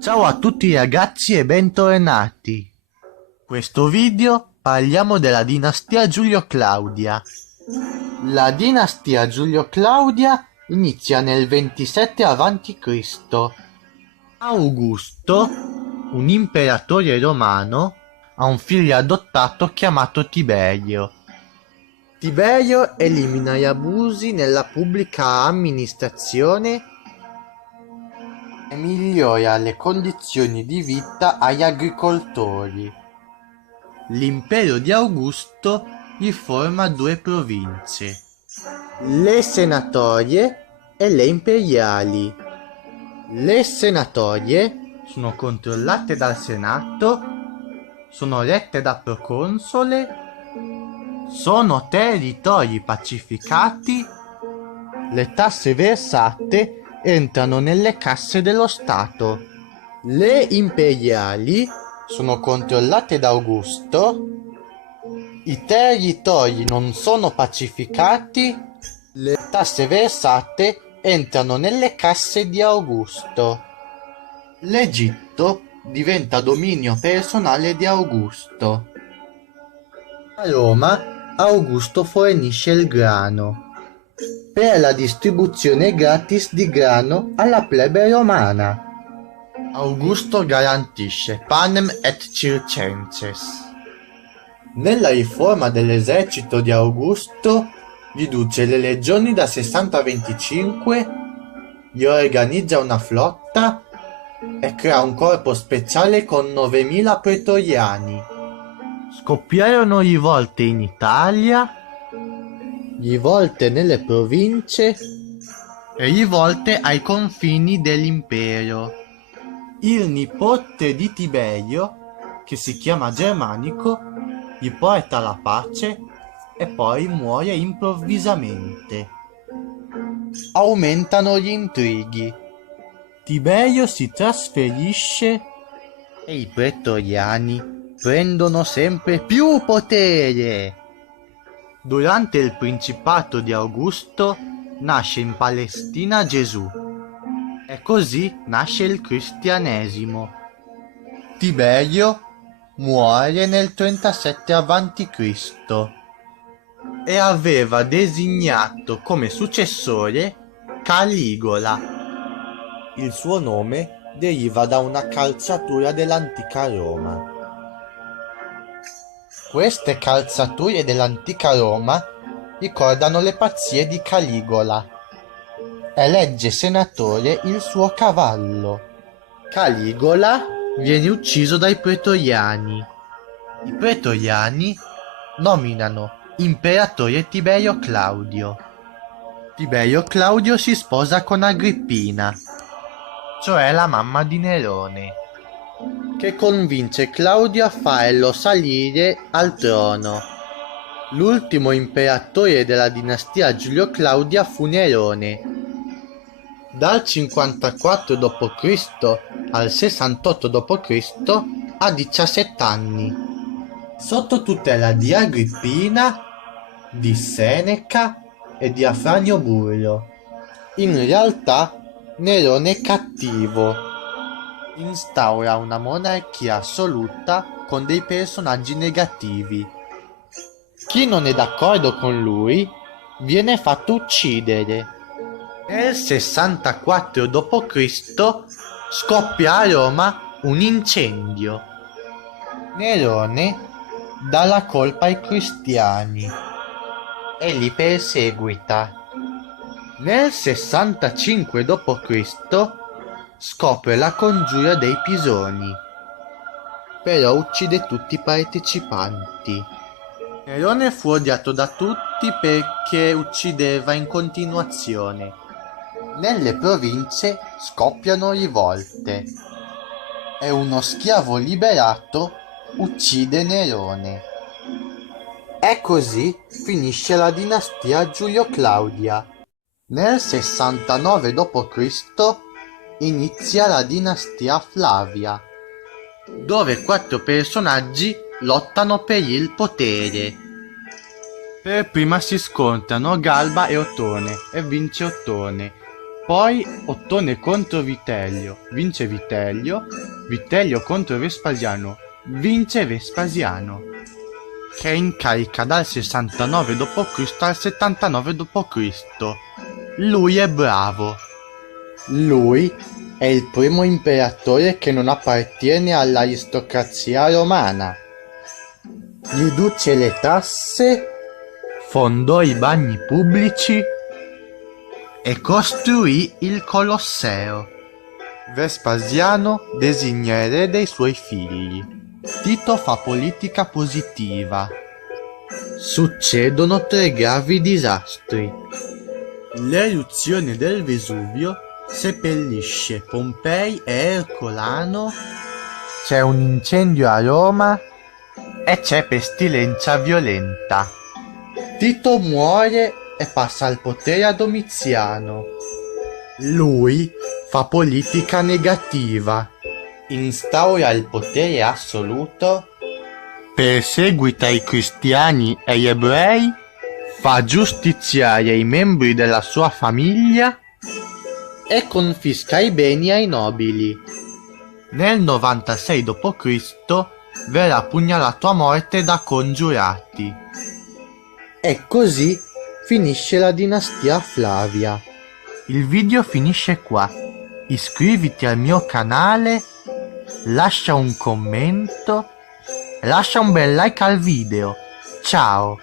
Ciao a tutti ragazzi e bentornati. Questo video parliamo della dinastia Giulio-Claudia. La dinastia Giulio-Claudia inizia nel 27 a.C. Augusto, un imperatore romano, ha un figlio adottato chiamato Tiberio. Tiberio elimina gli abusi nella pubblica amministrazione e migliora le condizioni di vita agli agricoltori. L'impero di Augusto gli forma due province, le senatorie e le imperiali. Le senatorie sono controllate dal Senato, sono rette da proconsole, sono territori pacificati, le tasse versate entrano nelle casse dello Stato. Le imperiali sono controllate da Augusto, i territori non sono pacificati, le tasse versate entrano nelle casse di Augusto. L'Egitto diventa dominio personale di Augusto. A Roma, Augusto fornisce il grano per la distribuzione gratis di grano alla plebe romana. Augusto garantisce panem et circenses. Nella riforma dell'esercito di Augusto riduce le legioni da 60 a 25, gli organizza una flotta e crea un corpo speciale con 9.000 pretoriani. Scoppiarono rivolte in Italia, rivolte nelle province e rivolte ai confini dell'impero. Il nipote di Tiberio, che si chiama Germanico, gli porta la pace e poi muore improvvisamente. Aumentano gli intrighi. Tiberio si trasferisce e i pretoriani prendono sempre più potere. Durante il principato di Augusto nasce in Palestina Gesù e così nasce il cristianesimo. Tiberio muore nel 37 a.C. e aveva designato come successore Caligola. Il suo nome deriva da una calzatura dell'antica Roma. Queste calzature dell'antica Roma ricordano le pazzie di Caligola. Elegge senatore il suo cavallo. Caligola viene ucciso dai pretoriani. I pretoriani nominano imperatore Tiberio Claudio. Tiberio Claudio si sposa con Agrippina, cioè la mamma di Nerone, che convince Claudio a farlo salire al trono. L'ultimo imperatore della dinastia Giulio-Claudia fu Nerone. Dal 54 d.C. al 68 d.C. ha 17 anni. Sotto tutela di Agrippina, di Seneca e di Afranio Burlo. In realtà Nerone è cattivo. Instaura una monarchia assoluta con dei personaggi negativi. Chi non è d'accordo con lui viene fatto uccidere. Nel 64 d.C. scoppia a Roma un incendio. Nerone dà la colpa ai cristiani e li perseguita. Nel 65 d.C. scopre la congiura dei Pisoni, però uccide tutti i partecipanti. Nerone fu odiato da tutti perché uccideva in continuazione. Nelle province scoppiano rivolte e uno schiavo liberato uccide Nerone. E così finisce la dinastia Giulio-Claudia. Nel 69 d.C. inizia la dinastia Flavia, dove 4 personaggi lottano per il potere. Per prima si scontrano Galba e Ottone e vince Ottone. Poi Ottone contro Vitellio, vince Vitellio. Vitellio contro Vespasiano, vince Vespasiano, che è in carica dal 69 d.C. al 79 d.C. Lui è bravo. Lui è il primo imperatore che non appartiene all'aristocrazia romana. Riduce le tasse, fondò i bagni pubblici e costruì il Colosseo. Vespasiano designa erede i suoi figli. Tito fa politica positiva. Succedono 3 gravi disastri. L'eruzione del Vesuvio seppellisce Pompei e Ercolano, c'è un incendio a Roma e c'è pestilenza violenta. Tito muore e passa al potere a Domiziano. Lui fa politica negativa, instaura il potere assoluto, perseguita i cristiani e gli ebrei, fa giustiziare i membri della sua famiglia e confisca i beni ai nobili. Nel 96 d.C. verrà pugnalato a morte da congiurati. E così finisce la dinastia Flavia. Il video finisce qua. Iscriviti al mio canale, lascia un commento, lascia un bel like al video. Ciao!